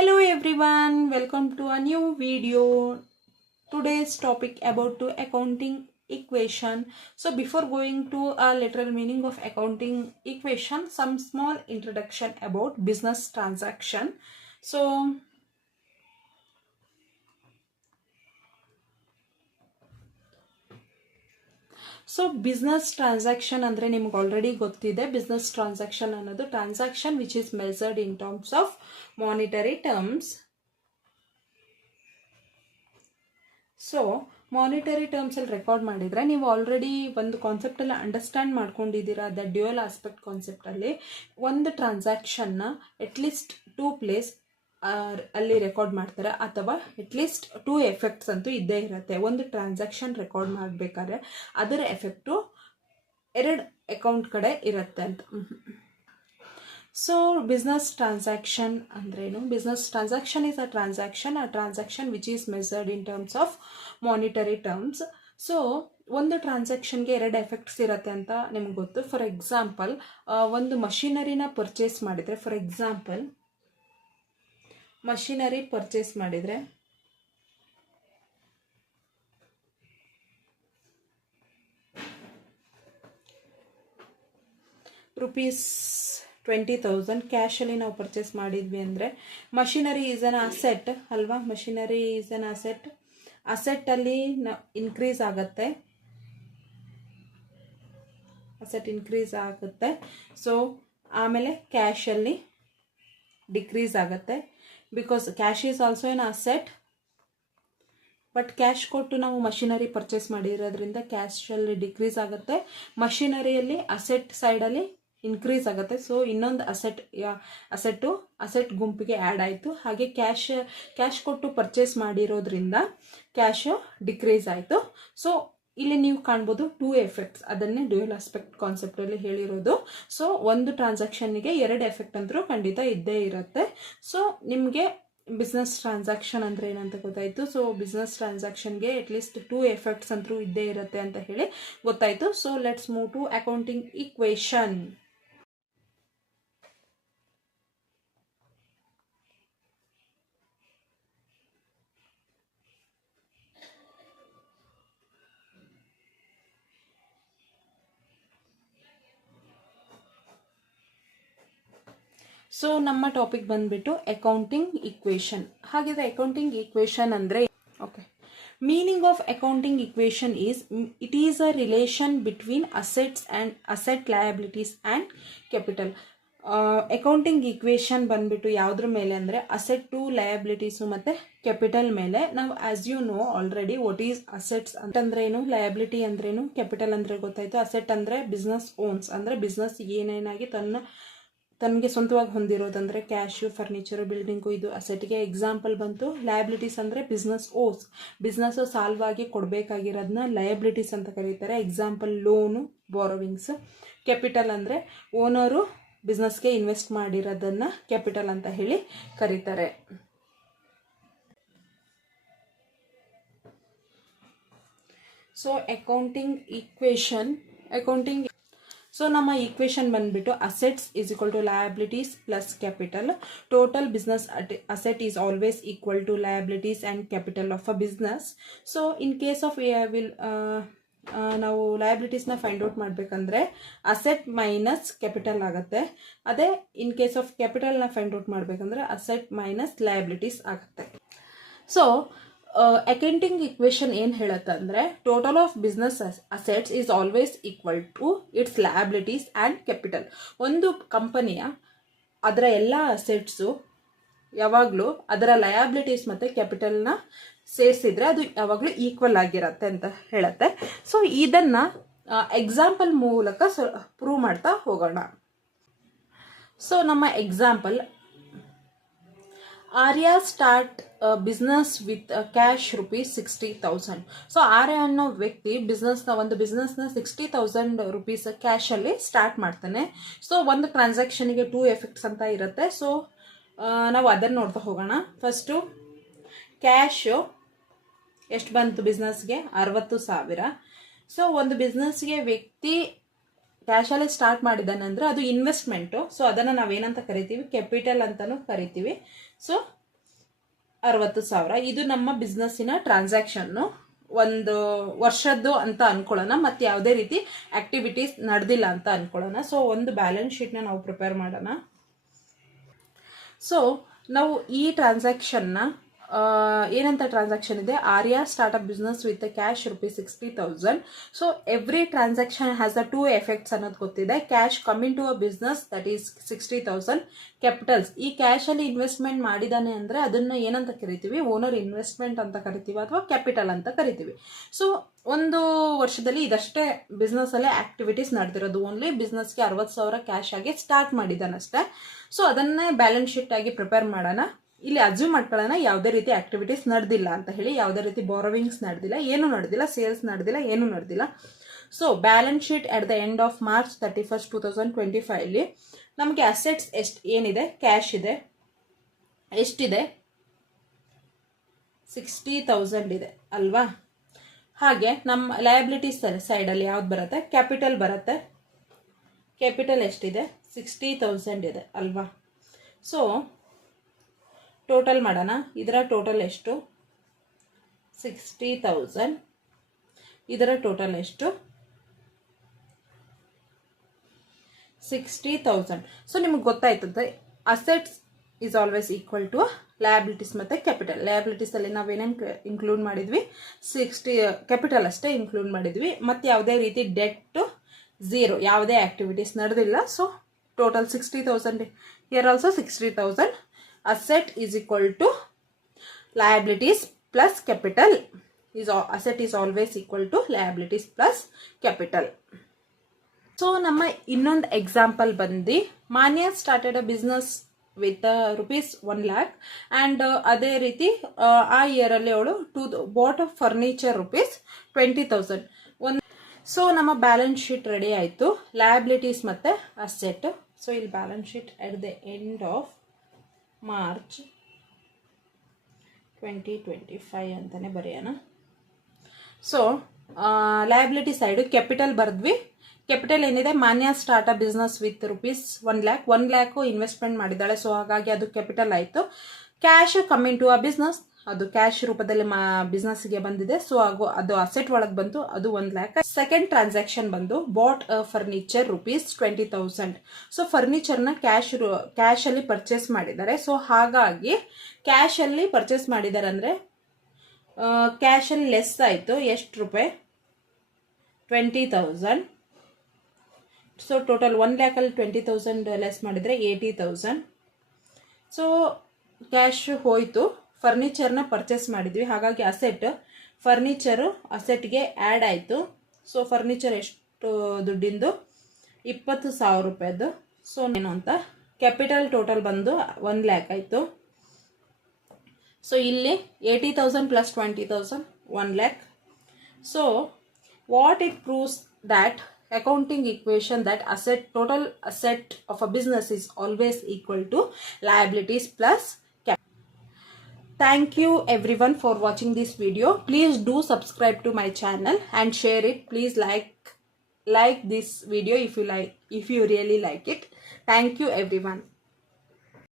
Hello everyone, welcome to a new video. Today's topic about to accounting equation. So before going to a literal meaning of accounting equation, some small introduction about business transaction. So business transaction andre ನಿಮಗೆ already ಗೊತ್ತಿದೆ. business transaction ಅನ್ನೋದು transaction which is measured in terms of monetary terms. So monetary terms ಅಲ್ಲಿ record ಮಾಡಿದ್ರೆ ನೀವು already ಒಂದು concept ಎಲ್ಲ understand ಮಾಡ್ಕೊಂಡಿದ್ದೀರಾ. The dual aspect concept ಅಲ್ಲಿ ಒಂದು ಟ್ರಾನ್ಸಾಕ್ಷನ್ನ ಅಟ್ಲೀಸ್ಟ್ 2 ಪ್ಲೇಸ್ ಅಲ್ಲಿ ರೆಕಾರ್ಡ್ ಮಾಡ್ತಾರೆ, ಅಥವಾ ಅಟ್ಲೀಸ್ಟ್ 2 ಎಫೆಕ್ಟ್ಸ್ ಅಂತೂ ಇದ್ದೇ ಇರುತ್ತೆ. ಒಂದು ಟ್ರಾನ್ಸಾಕ್ಷನ್ ರೆಕಾರ್ಡ್ ಮಾಡಬೇಕಾದ್ರೆ ಅದರ ಎಫೆಕ್ಟು 2 ಅಕೌಂಟ್ ಕಡೆ ಇರುತ್ತೆ ಅಂತ. ಸೊ business transaction ಅಂದ್ರೇನು? business transaction is a transaction which is measured in terms of monetary terms. So ಒಂದು ಟ್ರಾನ್ಸಾಕ್ಷನ್ಗೆ 2 ಎಫೆಕ್ಟ್ಸ್ ಇರುತ್ತೆ ಅಂತ ನಿಮ್ಗೆ ಗೊತ್ತು. ಫಾರ್ ಎಕ್ಸಾಂಪಲ್, ಒಂದು ಮಷಿನರಿನ ಪರ್ಚೇಸ್ ಮಾಡಿದರೆ, ಮಷಿನರಿ ಪರ್ಚೇಸ್ ಮಾಡಿದರೆ ₹20,000 ಕ್ಯಾಶಲ್ಲಿ ನಾವು ಪರ್ಚೇಸ್ ಮಾಡಿದ್ವಿ ಅಂದರೆ ಮಷಿನರಿ ಈಸ್ ಅನ್ ಅಸೆಟ್ ಅಲ್ವಾ? ಮಷಿನರಿ ಈಸ್ ಅನ್ ಅಸೆಟ್ಟಲ್ಲಿ ಇನ್ಕ್ರೀಸ್ ಆಗುತ್ತೆ, ಸೊ ಆಮೇಲೆ ಕ್ಯಾಶಲ್ಲಿ ಡಿಕ್ರೀಸ್ ಆಗುತ್ತೆ. Because cash is also N asset, but cash ಕೊಟ್ಟು ನಾವು ಮಷಿನರಿ ಪರ್ಚೇಸ್ ಮಾಡಿರೋದ್ರಿಂದ ಕ್ಯಾಶಲ್ಲಿ ಡಿಕ್ರೀಸ್ ಆಗುತ್ತೆ, ಮಷಿನರಿಯಲ್ಲಿ ಅಸೆಟ್ ಸೈಡಲ್ಲಿ ಇನ್ಕ್ರೀಸ್ ಆಗುತ್ತೆ. ಸೊ ಇನ್ನೊಂದು ಅಸೆಟ್ ಗುಂಪಿಗೆ ಆ್ಯಡ್ ಆಯಿತು. ಹಾಗೆ ಕ್ಯಾಶ್ ಕೊಟ್ಟು ಪರ್ಚೇಸ್ ಮಾಡಿರೋದ್ರಿಂದ ಕ್ಯಾಶು ಡಿಕ್ರೀಸ್ ಆಯಿತು. ಸೊ ಇಲ್ಲಿ ನೀವು ಕಾಣ್ಬೋದು 2 ಎಫೆಕ್ಟ್ಸ್, ಅದನ್ನೇ ಡ್ಯುಯಲ್ ಆಸ್ಪೆಕ್ಟ್ ಕಾನ್ಸೆಪ್ಟಲ್ಲಿ ಹೇಳಿರೋದು. ಸೊ ಒಂದು ಟ್ರಾನ್ಸಾಕ್ಷನ್ಗೆ 2 ಎಫೆಕ್ಟ್ ಅಂತೂ ಖಂಡಿತ ಇದ್ದೇ ಇರುತ್ತೆ. ಸೊ ನಿಮಗೆ ಬಿಸ್ನೆಸ್ ಟ್ರಾನ್ಸಾಕ್ಷನ್ ಅಂದರೆ ಏನಂತ ಗೊತ್ತಾಯಿತು. ಸೊ ಬಿಸ್ನೆಸ್ ಟ್ರಾನ್ಸಾಕ್ಷನ್ಗೆ ಅಟ್ಲೀಸ್ಟ್ 2 ಎಫೆಕ್ಟ್ಸ್ ಅಂತೂ ಇದ್ದೇ ಇರುತ್ತೆ ಅಂತ ಹೇಳಿ ಗೊತ್ತಾಯಿತು. So let's move to accounting equation. So ನಮ್ಮ ಟಾಪಿಕ್ ಬಂದ್ಬಿಟ್ಟು ಅಕೌಂಟಿಂಗ್ ಈಕ್ವೇಷನ್. ಹಾಗಿದ್ರೆ ಅಕೌಂಟಿಂಗ್ ಈಕ್ವೇಷನ್ ಅಂದರೆ okay, meaning of accounting equation is it is a relation between asset liabilities and capital. Accounting equation ಬಂದ್ಬಿಟ್ಟು ಯಾವುದ್ರ ಮೇಲೆ ಅಂದರೆ ಅಸೆಟ್ಟು, ಲಯಬಿಲಿಟೀಸು ಮತ್ತು capital ಮೇಲೆ. ನಾವು as you know already what is assets ಅಂತಂದ್ರೆ ಏನು, ಲಯಬಿಲಿಟಿ ಅಂದ್ರೇನು, ಕ್ಯಾಪಿಟಲ್ ಅಂದರೆ ಗೊತ್ತಾಯಿತು. ಅಸೆಟ್ ಅಂದರೆ ಬಿಸ್ನೆಸ್ ಓನ್ಸ್, ಅಂದರೆ ಬಿಸ್ನೆಸ್ ಏನೇನಾಗಿ ತನಗೆ ಸ್ವಂತವಾಗಿ ಹೊಂದಿರೋದಂದರೆ ಕ್ಯಾಶು, ಫರ್ನಿಚರು, ಬಿಲ್ಡಿಂಗು, ಇದು ಅಸೆಟ್ಗೆ ಎಕ್ಸಾಂಪಲ್ ಬಂತು. ಲಯಬಿಲಿಟೀಸ್ ಅಂದರೆ ಬಿಸ್ನೆಸ್ಸು ಸಾಲ್ವ್ ಆಗಿ ಕೊಡಬೇಕಾಗಿರೋದನ್ನ ಲಯಬಿಲಿಟೀಸ್ ಅಂತ ಕರೀತಾರೆ. Example loan, borrowings. ಕ್ಯಾಪಿಟಲ್ ಅಂದರೆ ಓನರು ಬಿಸ್ನೆಸ್ಗೆ ಇನ್ವೆಸ್ಟ್ ಮಾಡಿರೋದನ್ನು ಕ್ಯಾಪಿಟಲ್ ಅಂತ ಹೇಳಿ ಕರೀತಾರೆ. ಸೊ ಸೊ ನಮ್ಮ ಈಕ್ವೇಷನ್ ಬಂದ್ಬಿಟ್ಟು assets is equal to liabilities plus capital. Total business asset is always equal to liabilities and capital of a business. So in case of ನಾವು ಲಯಬಿಲಿಟೀಸ್ನ ಫೈಂಡ್ ಔಟ್ ಮಾಡಬೇಕಂದ್ರೆ asset minus capital ಆಗುತ್ತೆ. ಅದೇ in case of ಕ್ಯಾಪಿಟಲ್ನ find out ಮಾಡಬೇಕಂದ್ರೆ asset minus liabilities ಆಗುತ್ತೆ. So accounting equation ಏನು ಹೇಳುತ್ತೆ ಅಂದರೆ total of business assets is always equal to its liabilities and capital. ಒಂದು ಕಂಪನಿಯ ಅದರ ಎಲ್ಲ ಅಸೆಟ್ಸು ಯಾವಾಗಲೂ ಅದರ ಲಯಬಿಲಿಟೀಸ್ ಮತ್ತು ಕ್ಯಾಪಿಟಲ್ನ ಸೇರಿಸಿದ್ರೆ ಅದು ಯಾವಾಗಲೂ ಈಕ್ವಲ್ ಆಗಿರುತ್ತೆ ಅಂತ ಹೇಳುತ್ತೆ. ಸೊ ಇದನ್ನು ಎಕ್ಸಾಂಪಲ್ ಮೂಲಕ ಪ್ರೂವ್ ಮಾಡ್ತಾ ಹೋಗೋಣ. ಸೊ ನಮ್ಮ example, Arya start business with cash ₹60,000. So Arya ಅನ್ನೋ ವ್ಯಕ್ತಿ ಒಂದು ಬಿಸ್ನೆಸ್ನ ₹60,000 ಕ್ಯಾಶಲ್ಲಿ ಸ್ಟಾರ್ಟ್ ಮಾಡ್ತಾನೆ. ಸೊ ಒಂದು ಟ್ರಾನ್ಸಾಕ್ಷನ್ಗೆ 2 ಎಫೆಕ್ಟ್ಸ್ ಅಂತ ಇರುತ್ತೆ. ಸೊ ನಾವು ಅದನ್ನು ನೋಡ್ತಾ ಹೋಗೋಣ. ಫಸ್ಟು ಕ್ಯಾಶು ಎಷ್ಟು ಬಂತು ಬಿಸ್ನೆಸ್ಗೆ? 60,000. ಸೊ ಒಂದು ಬಿಸ್ನೆಸ್ಗೆ ವ್ಯಕ್ತಿ ಕ್ಯಾಶಲ್ಲಿ ಸ್ಟಾರ್ಟ್ ಮಾಡಿದ್ದಾನೆ ಅಂದರೆ ಅದು ಇನ್ವೆಸ್ಟ್ಮೆಂಟು. ಸೊ ಅದನ್ನು ನಾವೇನಂತ ಕರಿತೀವಿ? ಕ್ಯಾಪಿಟಲ್ ಅಂತಲೂ ಕರಿತೀವಿ. ಸೊ 60,000. ಇದು ನಮ್ಮ ಬಿಸ್ನೆಸ್ಸಿನ ಟ್ರಾನ್ಸಾಕ್ಷನ್ನು, ಒಂದು ವರ್ಷದ್ದು ಅಂತ ಅನ್ಕೊಳ್ಳೋಣ, ಮತ್ತು ಯಾವುದೇ ರೀತಿ ಆಕ್ಟಿವಿಟೀಸ್ ನಡೆದಿಲ್ಲ ಅಂತ ಅನ್ಕೊಳ್ಳೋಣ. ಸೊ ಒಂದು ಬ್ಯಾಲೆನ್ಸ್ ಶೀಟ್ನ ನಾವು ಪ್ರಿಪೇರ್ ಮಾಡೋಣ. ಸೊ ನಾವು ಈ ಟ್ರಾನ್ಸಾಕ್ಷನ್ನ ಏನಂತ ಟ್ರಾನ್ಸಾಕ್ಷನ್ ಇದೆ, Arya startup business with cash ₹60,000. So every transaction has a 2 effects ಅನ್ನೋದು ಗೊತ್ತಿದೆ. Cash coming to a business, that is 60,000. Capitals, ಈ ಕ್ಯಾಶಲ್ಲಿ ಇನ್ವೆಸ್ಟ್ಮೆಂಟ್ ಮಾಡಿದಾನೆ ಅಂದರೆ ಅದನ್ನು ಏನಂತ ಕರಿತೀವಿ, ಓನರ್ ಇನ್ವೆಸ್ಟ್ಮೆಂಟ್ ಅಂತ ಕರಿತೀವಿ ಅಥವಾ ಕ್ಯಾಪಿಟಲ್ ಅಂತ ಕರಿತೀವಿ. ಸೊ ಒಂದು ವರ್ಷದಲ್ಲಿ ಇದಷ್ಟೇ ಬಿಸ್ನೆಸ್ಸಲ್ಲೇ ಆಕ್ಟಿವಿಟೀಸ್ ನಡೆದಿರೋದು. ಓನ್ಲಿ ಬಿಸ್ನೆಸ್ಗೆ 60,000 ಕ್ಯಾಶ್ ಆಗಿ ಸ್ಟಾರ್ಟ್ ಮಾಡಿದ್ದಾನಷ್ಟೇ. ಸೊ ಅದನ್ನೇ ಬ್ಯಾಲೆನ್ಸ್ ಶೀಟ್ ಆಗಿ ಪ್ರಿಪೇರ್ ಮಾಡೋಣ. ಇಲ್ಲಿ ಅಜ್ಯೂಮ್ ಮಾಡ್ಕೊಳ್ಳೋಣ ಯಾವುದೇ ರೀತಿ ಆಕ್ಟಿವಿಟೀಸ್ ನಡೆದಿಲ್ಲ ಅಂತ ಹೇಳಿ. ಯಾವುದೇ ರೀತಿ ಬಾರೋವಿಂಗ್ಸ್ ನಡೆದಿಲ್ಲ, ಏನು ನಡೆದಿಲ್ಲ, ಸೇಲ್ಸ್ ನಡೆದಿಲ್ಲ, ಏನು ನಡೆದಿಲ್ಲ. So balance sheet at the end of March 31, 2025 ನಮಗೆ ಅಸೆಟ್ಸ್ ಏನಿದೆ, ಕ್ಯಾಶ್ ಇದೆ, ಎಷ್ಟಿದೆ, 60,000 ಇದೆ ಅಲ್ವಾ. ಹಾಗೆ ನಮ್ಮ ಲಯಬಿಲಿಟೀಸ್ ಸೈಡಲ್ಲಿ ಯಾವ್ದು ಬರುತ್ತೆ, ಕ್ಯಾಪಿಟಲ್ ಬರುತ್ತೆ. ಕ್ಯಾಪಿಟಲ್ ಎಷ್ಟಿದೆ, 60,000 ಇದೆ ಅಲ್ವಾ. ಸೊ ಟೋಟಲ್ ಮಾಡೋಣ. ಇದರ ಟೋಟಲ್ ಎಷ್ಟು, 60,000. ಇದರ ಟೋಟಲ್ ಎಷ್ಟು, 60,000. ಸೊ ನಿಮಗೆ ಗೊತ್ತಾಯ್ತದೆ, assets is always equal to liabilities ಮತ್ತು ಕ್ಯಾಪಿಟಲ್. ಲಯಬಿಲಿಟೀಸಲ್ಲಿ ನಾವೇನೇನು ಇನ್ಕ್ಲೂಡ್ ಮಾಡಿದ್ವಿ, 60, ಕ್ಯಾಪಿಟಲ್ ಅಷ್ಟೇ ಇನ್ಕ್ಲೂಡ್ ಮಾಡಿದ್ವಿ. ಮತ್ತು ಯಾವುದೇ ರೀತಿ ಡೆಟ್ 0, ಯಾವುದೇ ಆಕ್ಟಿವಿಟೀಸ್ ನಡೆದಿಲ್ಲ. So total 60,000. Here also 60,000. Asset is equal to liabilities plus capital. Asset is always equal to liabilities plus capital. So ನಮ್ಮ ಇನ್ನೊಂದು ಎಕ್ಸಾಂಪಲ್ ಬಂದು, Manya started a business with ₹1 lakh and ಅದೇ ರೀತಿ ಆ ಇಯರಲ್ಲಿ ಅವಳು ಬಾಟ್ ಆಫ್ ಫರ್ನಿಚರ್ ₹20,000. ಸೊ ನಮ್ಮ balance sheet ready ಆಯಿತು, ಲಯಬಿಲಿಟೀಸ್ ಮತ್ತು ಅಸೆಟ್. ಸೊ ಇಲ್ಲಿ balance sheet at the end of March 2025 ಅಂತಲೇ ಬರೆಯೋಣ. ಸೊ ಲಯಬಿಲಿಟಿ ಸೈಡು ಕ್ಯಾಪಿಟಲ್ ಬರೆದ್ವಿ. ಕ್ಯಾಪಿಟಲ್ ಏನಿದೆ, Manya startup business with ₹1 lakh, 1 lakh investment ಮಾಡಿದ್ದಾಳೆ. ಸೊ ಹಾಗಾಗಿ ಅದು ಕ್ಯಾಪಿಟಲ್ ಆಯಿತು. Cash coming to a business, ಅದು ಕ್ಯಾಶ್ ರೂಪದಲ್ಲಿ ಬಿಸ್ನೆಸ್ಗೆ ಬಂದಿದೆ. ಸೊ ಅದು ಅಸೆಟ್ ಒಳಗೆ ಬಂತು, ಅದು 1 lakh. ಸೆಕೆಂಡ್ ಟ್ರಾನ್ಸಾಕ್ಷನ್ ಬಂದು ಬಾಟ್ ಫರ್ನಿಚರ್ ₹20,000. ಸೊ ಫರ್ನಿಚರ್ನ ಕ್ಯಾಶಲ್ಲಿ ಪರ್ಚೇಸ್ ಮಾಡಿದ್ದಾರೆ. ಸೊ ಹಾಗಾಗಿ ಕ್ಯಾಶಲ್ಲಿ ಪರ್ಚೇಸ್ ಮಾಡಿದ್ದಾರೆ ಅಂದರೆ ಕ್ಯಾಶಲ್ಲಿ ಲೆಸ್ ಆಯಿತು. ಎಷ್ಟು ರೂಪಾಯಿ, 20,000. ಸೊ ಟೋಟಲ್ 1 lakhಲ್ಲಿ 20,000 ಲೆಸ್ ಮಾಡಿದರೆ 80,000. ಸೊ ಕ್ಯಾಶ್ ಹೋಯಿತು, ಫರ್ನಿಚರ್ನ ಪರ್ಚೇಸ್ ಮಾಡಿದ್ವಿ. ಹಾಗಾಗಿ ಫರ್ನಿಚರು ಅಸೆಟ್ಗೆ ಆ್ಯಡ್ ಆಯಿತು. ಸೊ ಫರ್ನಿಚರ್ ಎಷ್ಟು ದುಡ್ಡಿಂದು, 20,000 ರೂಪಾಯಿದು. ಸೊ ಏನು ಅಂತ, ಕ್ಯಾಪಿಟಲ್ ಟೋಟಲ್ ಬಂದು 1 lakh ಆಯಿತು. ಸೊ ಇಲ್ಲಿ 80,000 plus 20,000, 1 lakh. So what it proves that accounting equation that total asset of a business is always equal to liabilities plus capital. Thank you everyone for watching this video. Please do subscribe to my channel and share it. Please like this video if you really like it. Thank you everyone.